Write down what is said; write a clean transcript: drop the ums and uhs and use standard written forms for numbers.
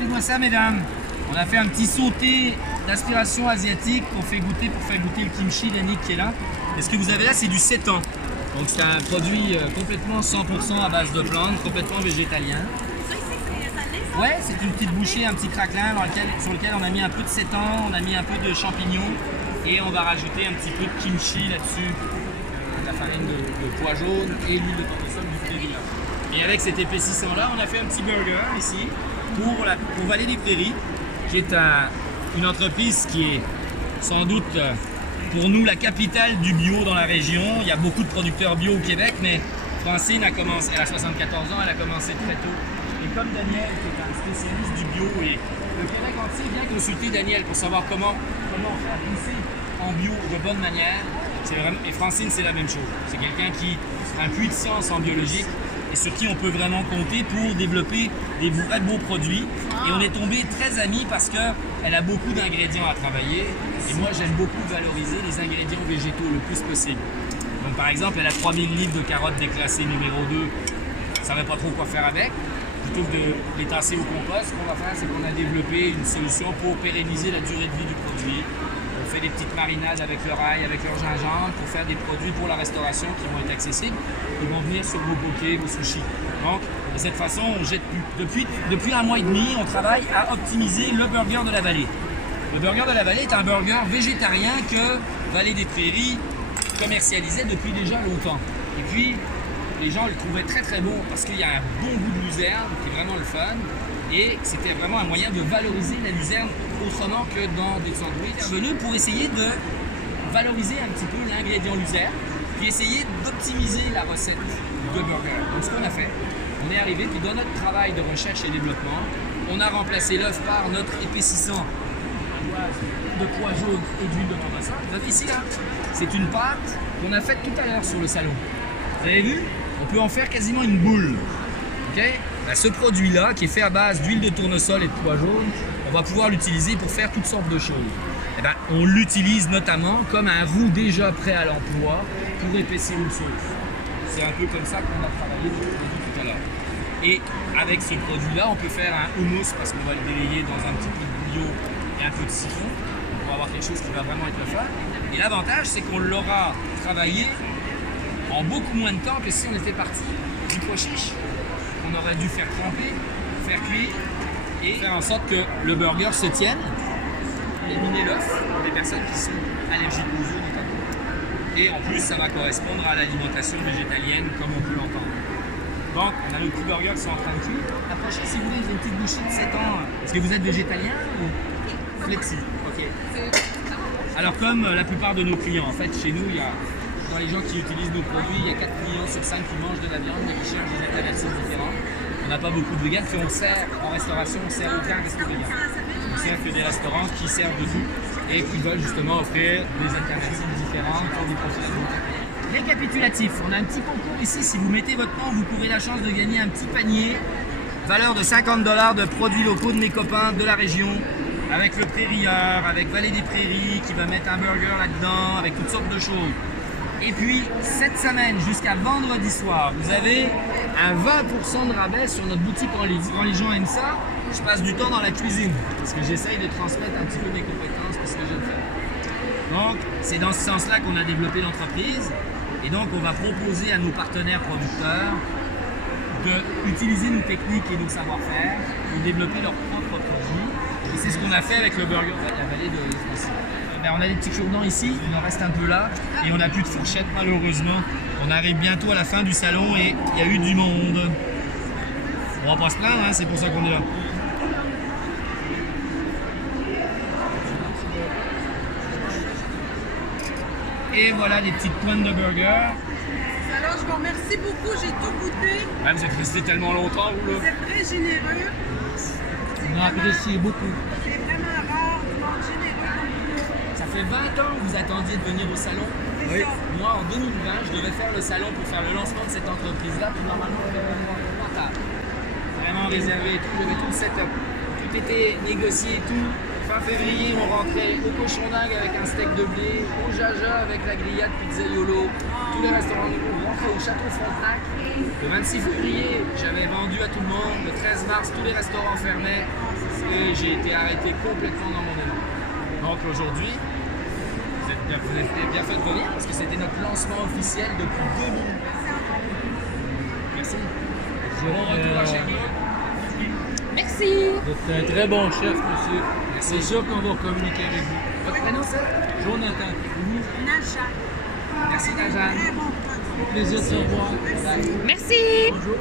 Montrez-moi ça, mesdames. On a fait un petit sauté d'inspiration asiatique pour faire goûter le kimchi d'Annick qui est là. Et ce que vous avez là, c'est du sétan. Donc c'est un produit complètement 100% à base de plantes, complètement végétalien. Ouais, c'est une petite bouchée, un petit craquelin sur lequel on a mis un peu de sétan, on a mis un peu de champignons et on va rajouter un petit peu de kimchi là-dessus, la farine de pois jaune et l'huile de tournesol du prairie. Et avec cet épaississant-là, on a fait un petit burger ici pour Vallée des Prairies, qui est une entreprise qui est sans doute pour nous la capitale du bio dans la région. Il y a beaucoup de producteurs bio au Québec, mais Francine a commencé, elle a 74 ans, elle a commencé très tôt. Et comme Daniel, qui est un spécialiste du bio, et le Québec entier vient consulter Daniel pour savoir comment faire pousser en bio de bonne manière. Et Francine, c'est la même chose. C'est quelqu'un qui a un puits de science en biologique et sur qui on peut vraiment compter pour développer des vrais beaux produits. Et on est tombé très amis parce qu'elle a beaucoup d'ingrédients à travailler. Et moi, j'aime beaucoup valoriser les ingrédients végétaux le plus possible. Donc par exemple, elle a 3000 livres de carottes déclassées numéro 2. Elle ne savait pas trop quoi faire avec. Plutôt que de les tasser au compost, ce qu'on va faire, c'est qu'on a développé une solution pour pérenniser la durée de vie du produit. On fait des petites marinades avec leur ail, avec leur gingembre, pour faire des produits pour la restauration qui vont être accessibles. Ils vont venir sur vos bokeh, vos sushis. Donc, de cette façon, on jette plus. Depuis un mois et demi, on travaille à optimiser le burger de la vallée. Le burger de la vallée est un burger végétarien que Vallée des Prairies commercialisait depuis déjà longtemps. Et puis, les gens le trouvaient très très bon parce qu'il y a un bon goût de luzerne qui est vraiment le fun. Et c'était vraiment un moyen de valoriser la luzerne autrement que dans des sandwichs. On est venu pour essayer de valoriser un petit peu l'ingrédient luzerne, puis essayer d'optimiser la recette de burger. Donc ce qu'on a fait, on est arrivé, puis dans notre travail de recherche et développement, on a remplacé l'œuf par notre épaississant de pois jaune et d'huile de tournesol. Vous avez ici là, c'est une pâte qu'on a faite tout à l'heure sur le salon. Vous avez vu? On peut en faire quasiment une boule. Okay? Ben, ce produit-là, qui est fait à base d'huile de tournesol et de pois jaune, on va pouvoir l'utiliser pour faire toutes sortes de choses. Et ben, on l'utilise notamment comme un roux déjà prêt à l'emploi pour épaissir une sauce. C'est un peu comme ça qu'on a travaillé le produit tout à l'heure. Et avec ce produit-là, on peut faire un hummus parce qu'on va le délayer dans un petit peu de bouillon et un peu de citron pour avoir quelque chose qui va vraiment être le fun. Et l'avantage, c'est qu'on l'aura travaillé en beaucoup moins de temps que si on était parti du pois chiche. On aurait dû faire tremper, faire cuire et faire en sorte que le burger se tienne, éliminer l'œuf pour les personnes qui sont allergiques aux œufs notamment. Et en plus, ça va correspondre à l'alimentation végétalienne comme on peut l'entendre. Donc, on a nos petits burgers qui sont en train de cuire. Approchez si vous voulez, j'ai une petite bouchée de 7 ans. Est-ce que vous êtes végétalien ou flexi? Ok. Alors, comme la plupart de nos clients, en fait, chez nous, dans les gens qui utilisent nos produits, il y a 4 clients sur 5 qui mangent de la viande mais qui cherchent des alternatives différentes. On n'a pas beaucoup de véganes, puis on sert en restauration, on sert aucun resto vegan. On sert que des restaurants qui servent de tout et qui veulent justement offrir des alternatives différentes pour des professionnels. Récapitulatif, on a un petit concours ici. Si vous mettez votre nom, vous courez la chance de gagner un petit panier, valeur de 50 $ de produits locaux de mes copains de la région, avec le Prairieur, avec Vallée des Prairies qui va mettre un burger là-dedans, avec toutes sortes de choses. Et puis, cette semaine, jusqu'à vendredi soir, vous avez un 20% de rabais sur notre boutique en ligne. Quand les gens aiment ça, je passe du temps dans la cuisine parce que j'essaye de transmettre un petit peu mes compétences pour ce que j'aime faire. Donc, c'est dans ce sens-là qu'on a développé l'entreprise. Et donc, on va proposer à nos partenaires producteurs d'utiliser nos techniques et nos savoir-faire pour développer leurs propres produits. Et c'est ce qu'on a fait avec le burger de la vallée de Francis. Ben, on a des petits cure-dents ici, il en reste un peu là, et on n'a plus de fourchette malheureusement. On arrive bientôt à la fin du salon et il y a eu du monde. On va pas se plaindre, hein, c'est pour ça qu'on est là. Et voilà les petites pointes de burger. Alors je vous remercie beaucoup, j'ai tout goûté. Ouais, vous êtes resté tellement longtemps, vous là. Vous êtes très généreux. On a apprécié beaucoup. C'est vraiment rare, du monde généreux. Ça fait 20 ans que vous attendiez de venir au salon. Oui. Moi, en 2020, je devais faire le salon pour faire le lancement de cette entreprise-là. Puis normalement, on devait avoir un retard. Vraiment réservé et tout. J'avais tout le setup. Tout était négocié et tout. fin février, on rentrait au cochon dingue avec un steak de blé, au jaja avec la grillade pizzaiolo. Tous les restaurants on rentrait au château Frontenac. Le 26 février, j'avais vendu à tout le monde. Le 13 mars, tous les restaurants fermaient et j'ai été arrêté complètement dans mon élan. Donc aujourd'hui, vous avez bien fait de venir parce que c'était notre lancement officiel depuis 2000. Merci. Bon retour à chez nous. Merci. Vous êtes un très bon chef, monsieur. Merci. C'est sûr qu'on va communiquer avec vous. Votre prénom c'est Jonathan, Naja. Merci Najane. Très bon produit. plaisir de se revoir. Merci. Bonjour.